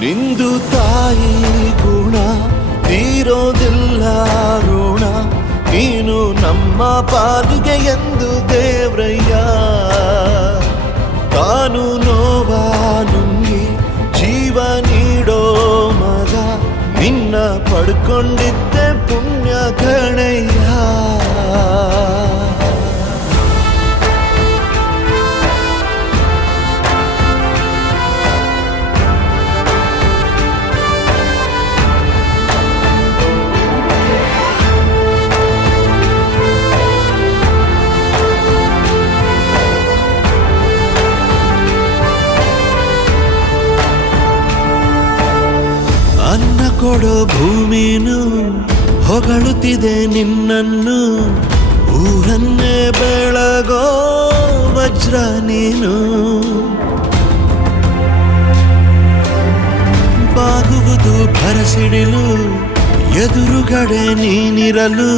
ನಿಂದು ತಾಯಿ ಗುಣ ತೀರೋದಿಲ್ಲ ಋಣ, ನೀನು ನಮ್ಮ ಪಾಲಿಗೆ ಎಂದು ದೇವ್ರಯ್ಯ. ತಾನು ನೋವಾ ನುಂಗಿ ಜೀವ ನೀಡೋ ಮಗ, ನಿನ್ನ ಪಡ್ಕೊಂಡಿದ್ದೆ ಪುಣ್ಯ ಗಣಯ್ಯ. ಅನ್ನ ಕೊಡೋ ಭೂಮಿನು ಹೊಗಳುತ್ತಿದೆ ನಿನ್ನನ್ನು, ಊರನ್ನೇ ಬೆಳಗೋ ವಜ್ರ ನೀನು. ಬಾಗುವುದು ಭರಸಿಡಿಲು, ಎದುರುಗಡೆ ನೀನಿರಲು